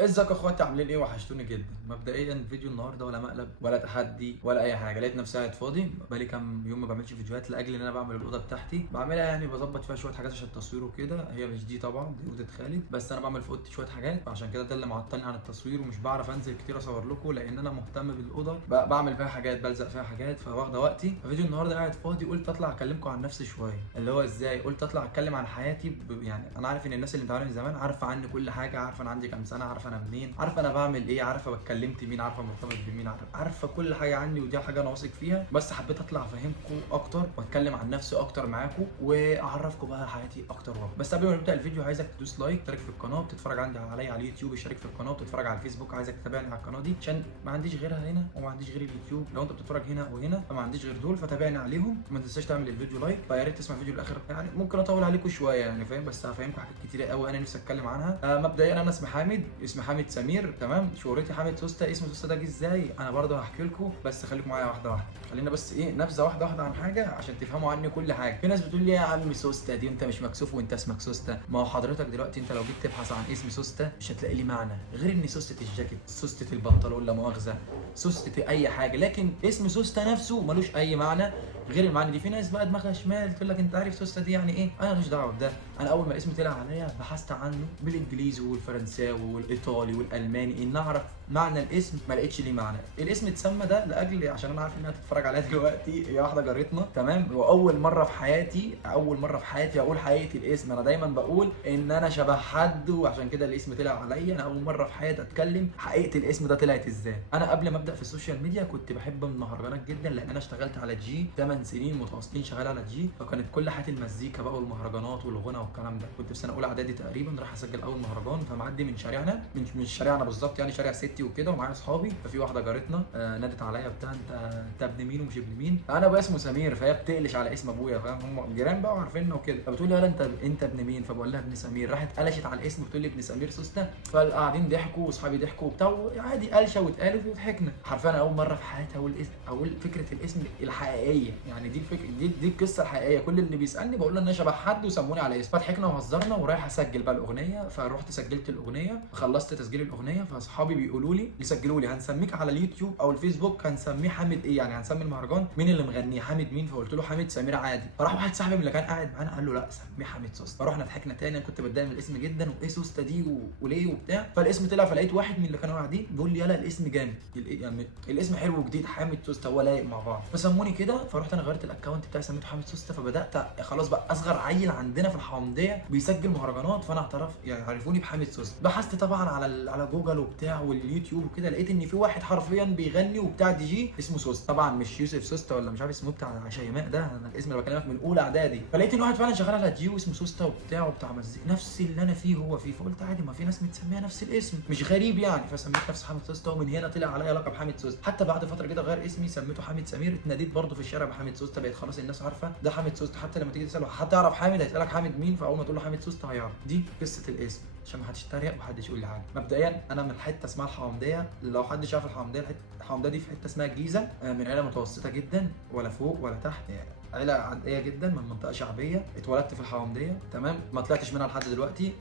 ازيكم يا اخواتي، عاملين ايه؟ وحشتوني جدا. مبدئيا فيديو النهارده ولا مقلب ولا تحدي ولا اي حاجه، لقيت نفسي قاعد فاضي بقالي كام يوم ما بعملش فيديوهات لاجل ان انا بعمل الاوضه بتاعتي، بعملها يعني بظبط فيها شويه حاجات عشان التصوير وكده. هي مش دي طبعا، دي اوضه خالد، بس انا بعمل في اوضتي شويه حاجات، فعشان كده ده اللي معطلني عن التصوير ومش بعرف انزل كتير اصور لكم، لان انا مهتم بالاوضه بعمل فيها حاجات، بلزق فيها حاجات، فواخده وقتي. ففيديو النهارده قاعد فاضي، قلت اطلع اكلمكم عن نفسي شويه. اللي هو ازاي؟ قلت اطلع اتكلم عن حياتي يعني انا عارف ان الناس اللي متابعاني من زمان عارفه عني كل حاجه، عارفه انا عندي كام سنه، عارفه انا منين، عارفه انا بعمل ايه، عارفه بتكلمت مين، عارفه مرتبط بمين، عارفه كل حاجه عني، ودي حاجه انا واثق فيها. بس حبيت اطلع افهمكم اكتر واتكلم عن نفسي اكتر معاكم واعرفكم بقى حياتي اكتر واكتر. بس قبل ما نبدا الفيديو عايزك تدوس لايك، تشترك في القناه، بتتفرج عندي عليا على اليوتيوب اشترك في القناه، وتتفرج على الفيسبوك عايزك تتابعني على القناه دي عشان ما عنديش غيرها هنا وما عنديش غير اليوتيوب. لو انت بتتفرج هنا وهنا فما عنديش غير دول، فتابعني عليهم. ما تنساش تعمل الفيديو لايك، فيا ريت تسمع الفيديو الاخر، يعني ممكن اطول عليكم شويه يعني فاهم، بس هفهمكم حاجات كتيره قوي انا نفسي اتكلم عنها. مبدئيا انا اسمي حامد، اسمي حامد سمير، تمام. شهرتي حامد سوسته. اسم سوسته ده جه ازاي انا برضه هحكي لكم، بس خليكم معايا واحده واحده. خلينا بس ايه نبذه واحده واحده عن حاجه عشان تفهموا عني كل حاجه. في ناس بتقول لي يا عم سوسته دي انت مش مكسوف وانت اسمك سوسته. ما هو حضرتك دلوقتي انت لو جيت تبحث عن اسم سوسته مش هتلاقي لي معنى غير ان سوسته الجاكيت، سوسته البنطلون لا مؤاخذه، سوسته اي حاجه، لكن اسم سوسته نفسه ملوش اي معنى غير المعاني دي. في ناس بقى دماغها شمال تقول لك انت عارف سوسته دي يعني ايه؟ انا ماليش دعوه بده. انا اول ما الاسم طلع عليا بحثت عنه بالانجليزي والفرنساوي والايطالي والالماني ان اعرف معنى الاسم، ما لقيتش ليه معنى. الاسم اتسمى ده لاجل عشان انا عارف انها تتفرج عليها دلوقتي، هي واحده جارتنا، تمام. واول مره في حياتي، اول مره في حياتي اقول حقيقه الاسم. انا دايما بقول ان انا شبه حد وعشان كده الاسم طلع عليا. انا اول مره في حياتي اتكلم حقيقه الاسم ده طلعت ازاي. انا قبل ما ابدا في السوشيال ميديا كنت بحب المهرجانات جدا، لان انا اشتغلت على جي 8 سنين متواصلين شغال على جي، فكانت كل حياتي المزيكا بقى والمهرجانات والغنى والكلام ده. كنت في سنه اولى اعدادي تقريبا راح اسجل اول مهرجان، فمعدي من شارعنا، من شارعنا بالظبط يعني شارع ستي وكده، ومعايا اصحابي. ففي واحده جارتنا نادت عليا بتاع انت ابن مين ومش ابن مين. فانا ابويا اسمه سمير، فهي بتقلش على اسم ابويا فاهم، هم جيران بقى وعارفيننا وكده. فبتقول لي يلا انت ابن مين؟ فبقول لها ابن سمير. راحت قلشت على الاسم بتقول لي ابن سمير سوسته. فقاعدين ضحكوا واصحابي ضحكوا وبتاع، عادي قلشه واتقالت وضحكنا. حرفيا انا اول مره في حياتي اقول اسم، اقول فكره الاسم الحقيقيه، يعني دي الفكره، دي القصه الحقيقيه. كل اللي بيسالني بقول له ان انا شبه حد وسموني على اسم. فضحكنا وهزرنا ورايح اسجل بقى الاغنيه. فروحت سجلت الاغنيه، خلصت تسجيل الاغنيه، فاصحابي بيقولوا لي يسجلوا لي هنسميك على اليوتيوب او الفيسبوك هنسميه حامد ايه، يعني هنسمي المهرجان مين اللي مغنيه، حامد مين؟ فقلت له حامد سمير عادي. فراح واحد صاحبي من اللي كان قاعد معانا قال له لا سميه حامد سوسته. فروحنا ضحكنا تاني، انا كنت بتضايق من الاسم جدا، وايه سوسته دي وليه وبتاع. فالاسم طلع، فلقيت واحد من اللي كانوا قاعدين بيقول لي يلا الاسم جامد، يعني الاسم حلو وجديد، حامد سوسته هو لايق مع بعض. فسموني كده. فرحت انا غيرت الاكونت بتاعي سميته حامد سوسته. فبدات خلاص بقى اصغر عيل عندنا في الحومديه بيسجل مهرجانات، فانا اعترف يعني عرفوني بحامد سوسته. بحثت طبعا على جوجل وبتاع واليوتيوب وكده، لقيت ان في واحد حرفيا بيغني وبتاع دي جي اسمه سوسته. طبعا مش يوسف سوسته ولا مش عارف اسمه بتاع شيماء ده، انا الاسم اللي بكلمك من اولى اعدادي. فلقيت ان واحد فعلا شغال على جي واسمه سوسته وبتاع مزيكا نفس اللي انا فيه هو فيه. فقلت عادي، ما في ناس متسميه نفس الاسم مش غريب يعني. فسميت نفسي حامد سوسته، ومن هنا طلع عليا لقب حامد سوسته. حتى بعد فتره كده غير اسمي سميته حامد سمير، اتناديت برضه في الشارع بحامد سوسته، بقيت خلاص الناس عارفه ده حامد سوسته. حتى لما تيجي تساله حد يعرف حامد هيسالك حامد مين، فاول ما تقول له حامد سوسته هيعرف. دي قصه الاسم عشان ما حدش يتريق ومحدش يقول لي حاجه. مبدئيا انا من حته اسمها الحومديه، لو حد شاف الحومديه، الحومديه دي في حته اسمها الجيزه، من عيله متوسطه جدا، ولا فوق ولا تحت يعني، عيله عاديه جدا من منطقه شعبيه. اتولدت في الحومديه، تمام، ما طلعتش منها لحد دلوقتي.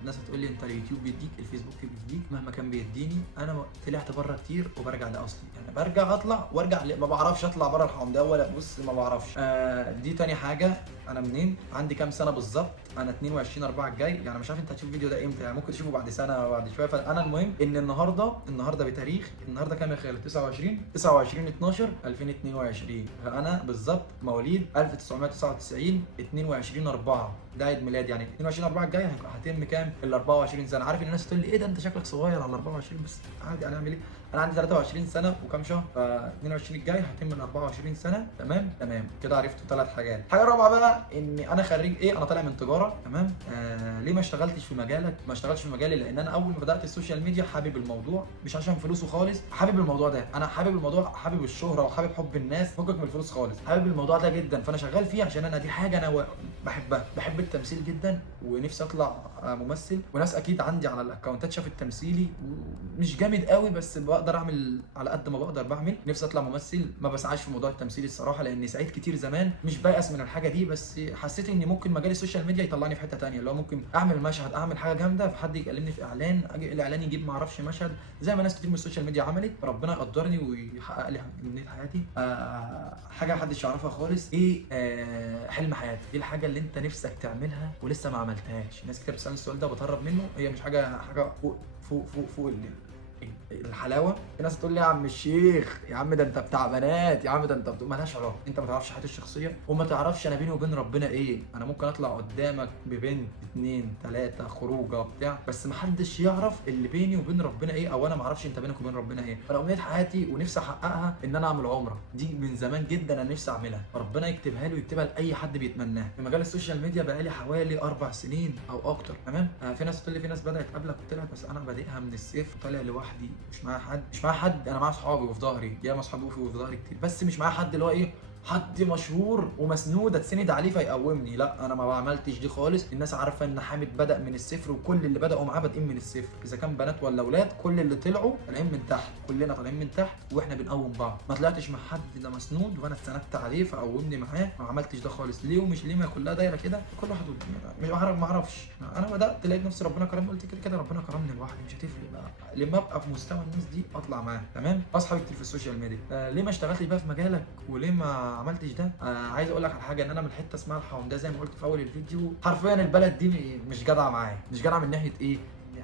الناس هتقول لي انت اليوتيوب بيديك، الفيسبوك بيديك، مهما كان بيديني. انا طلعت بره كتير وبرجع لاصلي، يعني برجع اطلع وارجع ما بعرفش اطلع بره الحومديه ولا بص ما بعرفش. دي تاني حاجه. انا منين؟ عندي كام سنه بالظبط؟ انا 22 4 الجاي، يعني مش عارف انت هتشوف الفيديو ده امتى، يعني ممكن تشوفه بعد سنه او بعد شويه. فانا المهم ان النهارده بتاريخ، النهارده كام يا خالد؟ 29 12 2022. فانا بالظبط مواليد 1999 22 4، ده عيد ميلاد يعني 22 4 الجاي هتم كام؟ ال 24 سنه. عارف ان الناس تقول لي ايه ده انت شكلك صغير على 24، بس عادي هنعمل ايه؟ انا عندي 23 سنه وكام شهر، ف 22 الجاي هتم ال 24 سنه. تمام كده عرفت ثلاث حاجات. الحاجه الرابعه بقى ان انا خريج ايه؟ انا طالع من تجاره، تمام. ليه ما اشتغلتش في مجالك؟ ما اشتغلتش في مجالي لان انا اول ما بدات السوشيال ميديا حابب الموضوع، مش عشان فلوسه خالص، حابب الموضوع ده. انا حابب الموضوع، حابب الشهره وحابب حب الناس، فكك من الفلوس خالص، حابب الموضوع ده جدا. فانا شغال فيه عشان انا دي حاجه انا بحبها، بحب التمثيل جدا ونفسي اطلع ممثل. وناس اكيد عندي على الاكونتات شافت تمثيلي، ومش جامد قوي بس بقدر اعمل على قد ما بقدر بعمل. نفسي اطلع ممثل، ما بسعاش في موضوع التمثيل الصراحه، لاني سعيت كتير زمان، مش بيأس من الحاجه دي، بس بس حسيت ان ممكن مجال السوشيال ميديا يطلعني في حته ثانيه، اللي هو ممكن اعمل مشهد، اعمل حاجه جامده، فحد يكلمني في اعلان، اجي الاعلان يجيب ما اعرفش مشهد زي ما ناس كتير من السوشيال ميديا عملت، ربنا يقدرني ويحقق لي امنيه حياتي. حاجه محدش يعرفها خالص، ايه حلم حياتي، ايه الحاجه اللي انت نفسك تعملها ولسه ما عملتهاش؟ ناس كتير بتسالني السؤال ده وبتهرب منه، هي مش حاجه فوق الحلاوه. في ناس تقول لي يا عم الشيخ، يا عم ده انت بتاع بنات، يا عم ده انت مالهاش علاقه، انت ما تعرفش حياتي الشخصيه وما تعرفش انا بيني وبين ربنا ايه. انا ممكن اطلع قدامك ببنت 2 3 خروجه بتاع، بس ما حدش يعرف اللي بيني وبين ربنا ايه، او انا ما اعرفش انت بينك وبين ربنا ايه. انا امنيه حياتي ونفسي احققها ان انا اعمل عمره، دي من زمان جدا انا نفسي اعملها، ربنا يكتبها لي ويكتبها لاي حد بيتمناها. في مجال السوشيال ميديا بقالي حوالي 4 سنين او اكتر، تمام. في ناس تقول لي في ناس بدات قبلك وطلعت، بس انا بادئها من الصفر، طالع لوحدي، مش معايا حد، انا معايا اصحابي وفي ظهري، ياما اصحابي وفي ظهري كتير، بس مش معايا حد اللي هو ايه، حد مشهور ومسنود اتسند عليه فيقومني. لا انا ما عملتش دي خالص. الناس عارفه ان حامد بدا من الصفر، وكل اللي بداوا معاه بادئين من الصفر، اذا كان بنات ولا اولاد، كل اللي طلعوا طالعين من تحت، كلنا طالعين من تحت واحنا بنقوم بعض. ما طلعتش مع حد ده مسنود وانا اتسندت عليه فقومني معاه، ما عملتش ده خالص. ليه ومش ليه، ما كلها دايره كده، كل واحد مش ما اعرفش. انا بدات لقيت نفسي ربنا كرمني، قلت كده كده ربنا كرمني لوحدي، مش هتفرق بقى لما ابقى في مستوى الناس دي اطلع معاه، تمام. اصحابي كتير في السوشيال ميديا، ليه ما اشتغلتش بقى في مجالك وليه ما عملتش ده؟ عايز اقول لك على حاجه، ان انا من حته اسمها الحومده زي ما قلت في اول الفيديو، حرفيا البلد دي مش جدعه معايا، مش جدعه من ناحيه ايه،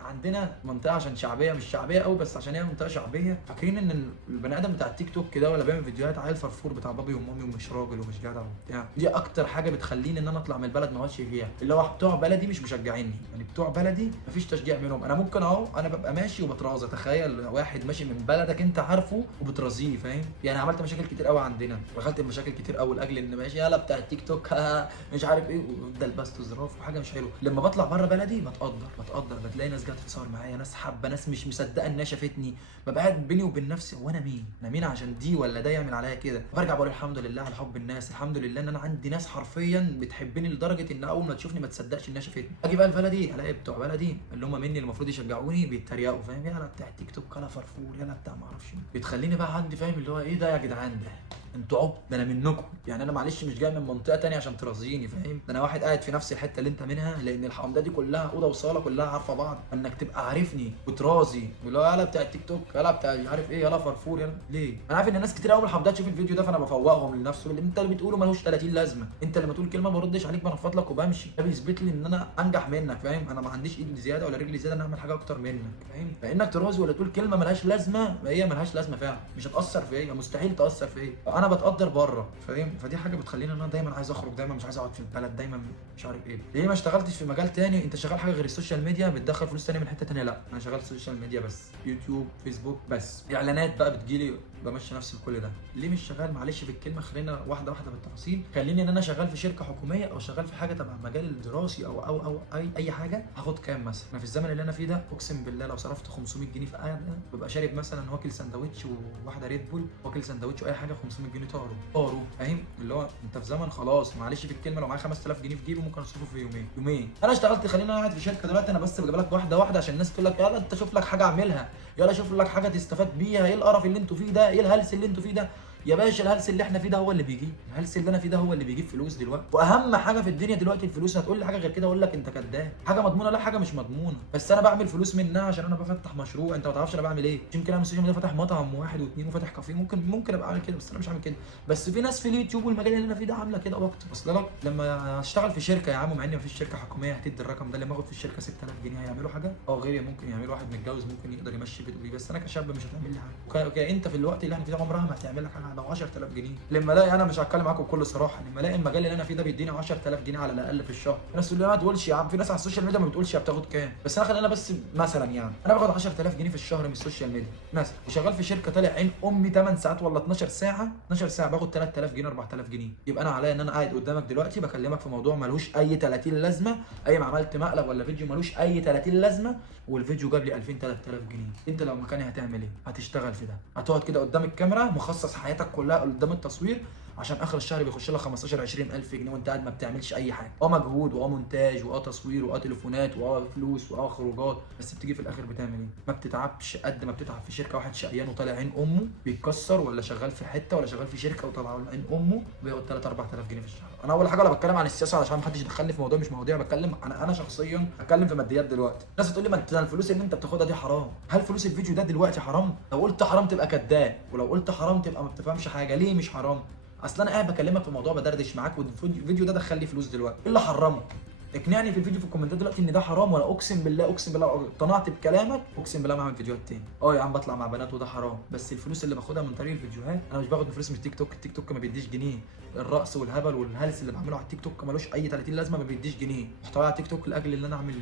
عندنا منطقه عشان شعبيه، مش شعبيه قوي بس عشان هي منطقه شعبيه، فاكرين ان البني ادم بتاع التيك توك كده ولا بيعمل فيديوهات عيل فرفور بتاع بابي ومامي ومش راجل ومش جدع وبتاع، دي اكتر حاجه بتخليني ان انا اطلع من البلد ما اقعدش فيها. اللي هو بتوع بلدي مش مشجعيني، يعني بتوع بلدي مفيش تشجيع منهم. انا ممكن اهو انا ببقى ماشي وبترازى، تخيل واحد ماشي من بلدك انت عارفه وبترازيه، فاهم؟ يعني عملت مشاكل كتير قوي عندنا، دخلت في مشاكل كتير قوي لاجل ان ماشي يلا بتاع التيك توك مش عارف ايه، وافضل بس تزراف وحاجه مش حلوه. لما بطلع بره بلدي بتقدر، بتلاقي ناس جت تتصور معايا، ناس حابه، ناس مش مصدقه انها شافتني، ببقى قاعد بيني وبين نفسي هو انا مين؟ انا مين عشان دي ولا ده يعمل عليا كده؟ برجع بقول الحمد لله على حب الناس، الحمد لله ان انا عندي ناس حرفيا بتحبني لدرجه ان اول ما تشوفني ما تصدقش انها شافتني. اجي بقى البلدي الاقي بتوع بلدي اللي هم مني المفروض يشجعوني بيتريقوا، فاهم؟ يلا بتاع التيك توك، يلا فرفور، يلا بتاع ما اعرفش، بتخليني بقى عندي فاهم اللي هو ايه ده يا جدعان، ده انتوا عبط، ده انا منكم، يعني انا معلش مش جاي من منطقه ثانيه عشان ترازيني، فاهم؟ ده انا واحد قاعد في نفس الحته اللي انت منها، لان الحومده دي كلها اوضه وصاله كلها عارفه بعض، انك تبقى عارفني وترازي واللي هو يلا بتاع التيك توك، يلا بتاع مش عارف ايه، يلا فرفور، يلا ليه؟ انا عارف ان ناس كتير قوي من الحومدات تشوف الفيديو ده، فانا بفوقهم لنفسه، اللي انت اللي بتقوله ملوش 30 لازمه، انت لما تقول كلمه بردش عليك، بنفض لك وبمشي، ده بيثبت لي ان انا انجح منك، فاهم؟ انا ما عنديش ايد زياده ولا رجل زياده ان اعمل حاجه اكتر منك، فاهم؟ فانك ترازي ولا تقول كلمه ملهاش لازمه، هي ملهاش لازمه فعلا، مش هتاثر فيا، مستحيل تاثر فيا، انا بتقدر بره، فاهم؟ فدي حاجه بتخليني ان انا دايما عايز اخرج، دايما مش عايز اقعد في البلد، دايما مش عارف ايه. ليه ما اشتغلتش في مجال تاني؟ انت شغال حاجه غير السوشيال ميديا بتدخل فلوس تاني من حته تانيه؟ لا انا شغال سوشيال ميديا بس، يوتيوب، فيسبوك بس، اعلانات بقى بتجيلي، بمشي نفسي بكل ده. ليه مش شغال؟ معلش في الكلمه، خلينا واحده واحده بالتفاصيل. خليني ان انا شغال في شركه حكوميه او شغال في حاجه تبع مجال الدراسي او اي حاجه، هاخد كام مثلا؟ انا في الزمن اللي انا فيه ده اقسم بالله لو صرفت 500 جنيه في قعده، ببقى شارب مثلا واكل سندوتش وواحده ريد بول، واكل سندوتش واي حاجه 500 جنيه طاروا، فاهم؟ اللي هو انت في زمن خلاص، معلش في الكلمه، لو معايا 5000 جنيه في جيبي ممكن اصرفه في يومين. انا اشتغلت، خليني قاعد في شركه دلوقتي، انا بس بجيب لك واحده واحده عشان الناس تقول لك يلا انت شوف لك حاجه اعملها، يلا شوف لك حاجه تستفاد بيها، ايه القرف اللي انتوا فيه ده، ايه الهلس اللي انتوا فيه ده يا باشا؟ الهلس اللي احنا فيه ده هو اللي بيجيب، الهلس اللي انا فيه ده هو اللي بيجيب فلوس دلوقتي، واهم حاجه في الدنيا دلوقتي الفلوس. هتقول لي حاجه غير كده اقول لك انت كداب. حاجه مضمونه؟ لا حاجه مش مضمونه، بس انا بعمل فلوس منها عشان انا بفتح مشروع، انت ما تعرفش انا بعمل ايه. يمكن انا من السوشيال ميديا فاتح مطعم واحد واثنين وفاتح كافيه، ممكن ابقى عامل كده، بس انا مش عامل كده. بس في ناس في اليوتيوب والمجال اللي انا فيه ده عامله كده اكتر. اصل لك لما اشتغل في شركه يا عم، مع ان مفيش شركه حكوميه هتدي الرقم ده، لما اخد في الشركه 6000 جنيه هيعملوا حاجه؟ غيري ممكن يعملوا، واحد متجوز ممكن يقدر يمشي بيته بيه، بس انا كشاب مش هتعمل لي حاجه. انت في الوقت اللي احنا فيه ده عمرها ما هتعمل لك حاجه لو 10000 جنيه. لما الاقي، انا مش هتكلم معاكم بكل صراحه، لما الاقي المجال اللي انا فيه ده بيديني 10000 جنيه على الاقل في الشهر، الناس تقول لي ما تقولش يا عم، في ناس على السوشيال ميديا ما بتقولش هي بتاخد كام، بس انا خلينا بس مثلا، يعني انا باخد 10000 جنيه في الشهر من السوشيال ميديا مثلا، وشغال في شركه طالع عين امي 8 ساعات ولا 12 ساعه باخد 3000 جنيه 4000 جنيه. يبقى انا عليا ان انا قاعد قدامك دلوقتي بكلمك في موضوع ملوش اي 30 لازمه، اي ما عملت مقلب ولا فيديو ملوش اي 30 لازمه، والفيديو جاب لي 2000 3000 جنيه. انت لو مكاني هتعمل ايه؟ هتشتغل في ده؟ هتقعد كده قدام الكاميرا مخصص حياتك كلها قدام التصوير عشان اخر الشهر بيخش لك 15 20,000 جنيه وانت قاعد ما بتعملش اي حاجه. مجهود مونتاج تصوير تليفونات فلوس خروجات، بس بتيجي في الاخر بتعمل ايه؟ ما بتتعبش قد ما بتتعب في شركه. واحد شقيان وطالع عين امه بيتكسر، ولا شغال في حته، ولا شغال في شركه وطالع عين امه بياخد 3 4000 جنيه في الشهر. انا اول حاجه ولا بتكلم عن السياسه علشان ما حدش يدخلني في موضوع مش مواضيع، بتكلم انا شخصيا بتكلم في ماديات دلوقتي. الناس هتقول لي ما انت الفلوس اللي انت بتاخدها دي حرام. هل فلوس الفيديو ده دلوقتي حرام؟ لو قلت حرام تبقى كذاب، ولو قلت حرام تبقى ما بتفهمش حاجه. ليه مش حرام؟ اصل انا قاعد بكلمك في موضوع بدردش معاك، والفيديو ده دخل لي فلوس دلوقتي. ايه اللي حرمه؟ اقنعني في الفيديو في الكومنتات دلوقتي ان ده حرام، ولا اقسم بالله اقسم بالله اقتنعت بكلامك اقسم بالله ما هعمل فيديوهات تاني. يا عم بطلع مع بنات وده حرام، بس الفلوس اللي باخدها من طريق الفيديوهات انا مش باخد فلوس من التيك توك. التيك توك ما بيديش جنيه. الرقص والهبل والهلس اللي بعمله على التيك توك ملوش اي 30 لازمه، ما بيديش جنيه. محتوى على التيك توك لاجل ان انا اعمل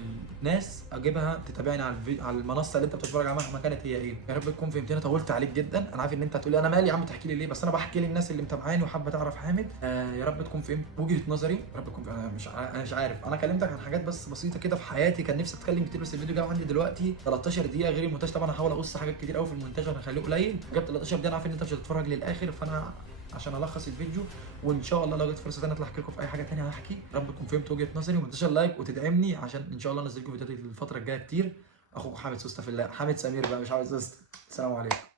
ناس اجيبها تتابعني على المنصه اللي انت بتتفرج عليها مهما كانت هي ايه. يا رب تكون فهمتني. انا طولت عليك جدا، انا عارف ان انت هتقولي انا مالي يا عم تحكي لي ليه، بس انا بحكي للناس اللي متابعاني وحابه تعرف حامد. يا رب تكون فهمت وجهه نظري. يا رب تكون انا مش عارف، انا كلمتك عن حاجات بس بسيطه كده في حياتي. كان نفسي اتكلم كتير بس الفيديو جاي عندي دلوقتي 13 دقيقه غير المونتاج. طبعا هحاول اقص حاجات كتير قوي في المونتاج عشان اخليه قليل. جبت 13 دقيقه، انا عارف ان انت مش هتتفرج للاخر، فانا عشان الخص الفيديو وان شاء الله لو جت فرصه ثانيه اطلع احكي لكم في اي حاجه ثانيه هحكي. يا رب تكون فهمت وجهه نظري، وما تنساش اللايك وتدعمني عشان ان شاء الله انزل لكم فيديوهات الفتره الجايه كتير. اخوكم حامد سوسته في الله، حامد سمير بقى مش عاوز سوسته. السلام عليكم.